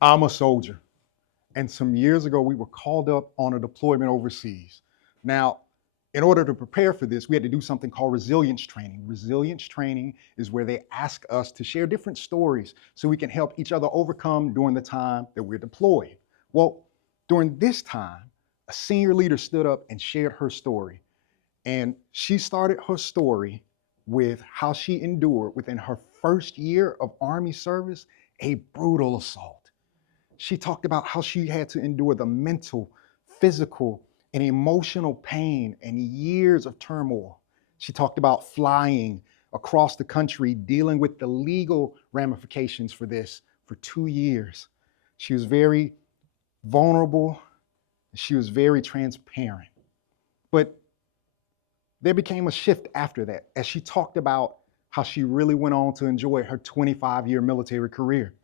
I'm a soldier. And some years ago, we were called up on a deployment overseas. Now, in order to prepare for this, we had to do something called resilience training. Resilience training is where they ask us to share different stories so we can help each other overcome during the time that we're deployed. Well, during this time, a senior leader stood up and shared her story. And she started her story with how she endured within her first year of Army service a brutal assault. She talked about how she had to endure the mental, physical, and emotional pain and years of turmoil. She talked about flying across the country, dealing with the legal ramifications for this for 2 years. She was very vulnerable. She was very transparent. But there became a shift after that as she talked about how she really went on to enjoy her 25-year military career.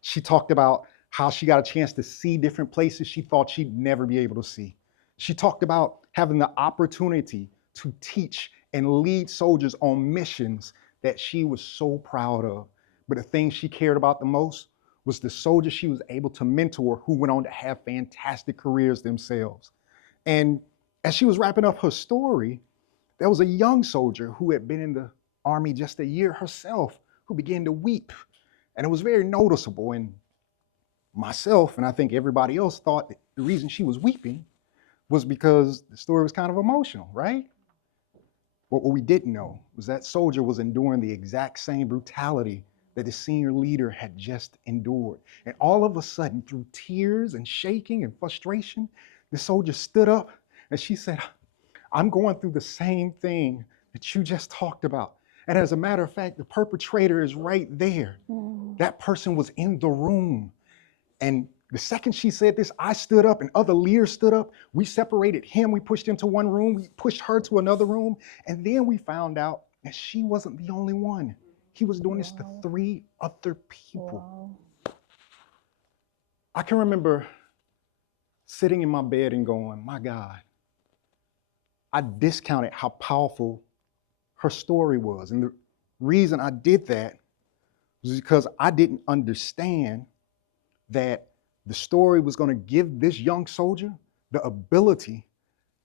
She talked about how she got a chance to see different places she thought she'd never be able to see. She talked about having the opportunity to teach and lead soldiers on missions that she was so proud of. But the thing she cared about the most was the soldiers she was able to mentor who went on to have fantastic careers themselves. And as she was wrapping up her story, there was a young soldier who had been in the Army just a year herself who began to weep. And it was very noticeable. And myself, and I think everybody else, thought that the reason she was weeping was because the story was kind of emotional, right? But what we didn't know was that soldier was enduring the exact same brutality that the senior leader had just endured. And all of a sudden, through tears and shaking and frustration, the soldier stood up and she said, I'm going through the same thing that you just talked about. And as a matter of fact, the perpetrator is right there. That person was in the room. And the second she said this, I stood up and other leaders stood up. We separated him. We pushed him to one room. We pushed her to another room. And then we found out that she wasn't the only one. He was doing this to 3 other people. I can remember sitting in my bed and going, my God, I discounted how powerful her story was. And the reason I did that was because I didn't understand that the story was going to give this young soldier the ability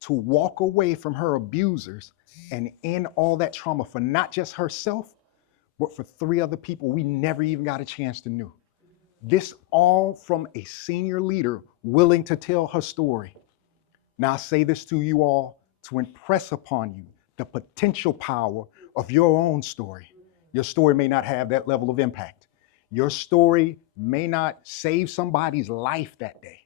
to walk away from her abusers and end all that trauma for not just herself, but for 3 other people we never even got a chance to know. This all from a senior leader willing to tell her story. Now I say this to you all to impress upon you the potential power of your own story. Your story may not have that level of impact. Your story may not save somebody's life that day,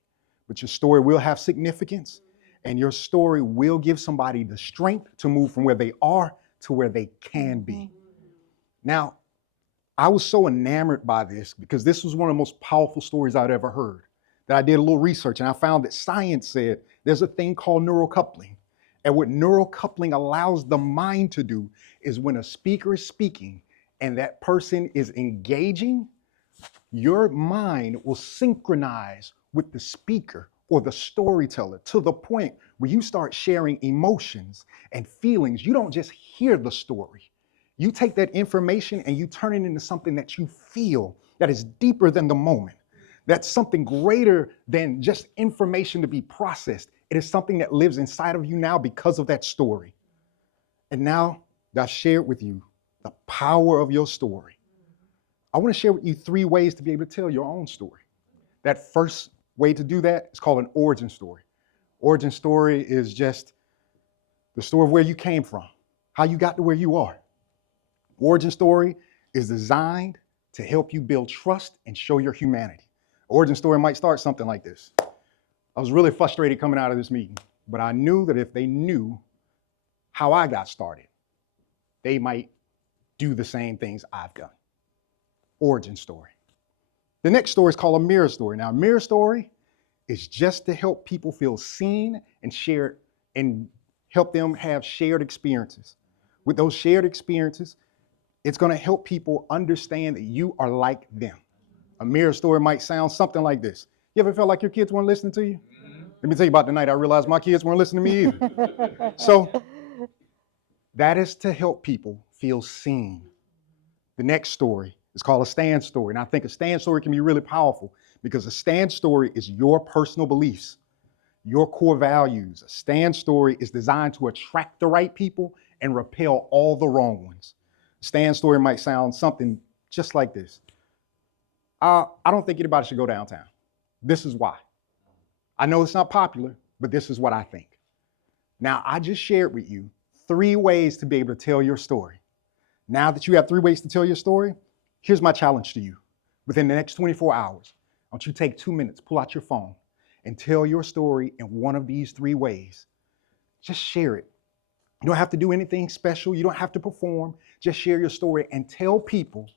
but your story will have significance, and your story will give somebody the strength to move from where they are to where they can be. Now, I was so enamored by this because this was one of the most powerful stories I'd ever heard that I did a little research and I found that science said there's a thing called neural coupling. And what neural coupling allows the mind to do is when a speaker is speaking and that person is engaging, your mind will synchronize with the speaker or the storyteller to the point where you start sharing emotions and feelings. You don't just hear the story. You take that information and you turn it into something that you feel that is deeper than the moment. That's something greater than just information to be processed. It is something that lives inside of you now because of that story. And now that I've shared with you the power of your story, I want to share with you 3 ways to be able to tell your own story. That first way to do that is called an origin story. Origin story is just the story of where you came from, how you got to where you are. Origin story is designed to help you build trust and show your humanity. Origin story might start something like this. I was really frustrated coming out of this meeting, but I knew that if they knew how I got started, they might do the same things I've done. Origin story. The next story is called a mirror story. Now, a mirror story is just to help people feel seen and shared and help them have shared experiences. With those shared experiences, it's going to help people understand that you are like them. A mirror story might sound something like this. You ever felt like your kids weren't listening to you? Let me tell you about the night I realized my kids weren't listening to me either. So that is to help people feel seen. The next story It's called a stand story. And I think a stand story can be really powerful because a stand story is your personal beliefs, your core values. A stand story is designed to attract the right people and repel all the wrong ones. Stand story might sound something just like this. I don't think anybody should go downtown. This is why. I know it's not popular, but this is what I think. Now, I just shared with you 3 ways to be able to tell your story. Now that you have 3 ways to tell your story, here's my challenge to you. Within the next 24 hours, I want you to take 2 minutes, pull out your phone, and tell your story in one of these 3 ways. Just share it. You don't have to do anything special. You don't have to perform. Just share your story and tell people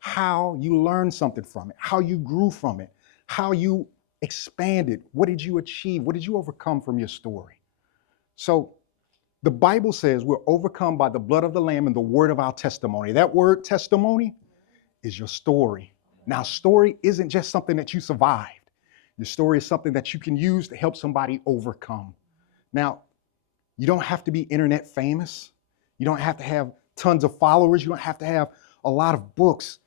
how you learned something from it, how you grew from it, how you expanded. What did you achieve? What did you overcome from your story? So the Bible says we're overcome by the blood of the Lamb and the word of our testimony. That word testimony is your story. Now, story isn't just something that you survived. Your story is something that you can use to help somebody overcome. Now, you don't have to be internet famous. You don't have to have tons of followers. You don't have to have a lot of books.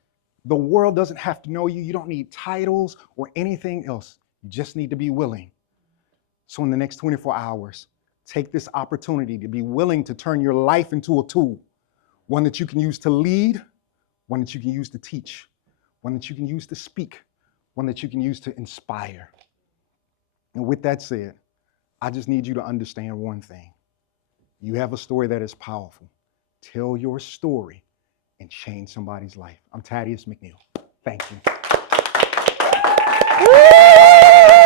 The world doesn't have to know you. You don't need titles or anything else. You just need to be willing. So in the next 24 hours, take this opportunity to be willing to turn your life into a tool, one that you can use to lead, one that you can use to teach, one that you can use to speak, one that you can use to inspire. And with that said, I just need you to understand one thing. You have a story that is powerful. Tell your story and change somebody's life. I'm Thaddeus McNeil. Thank you.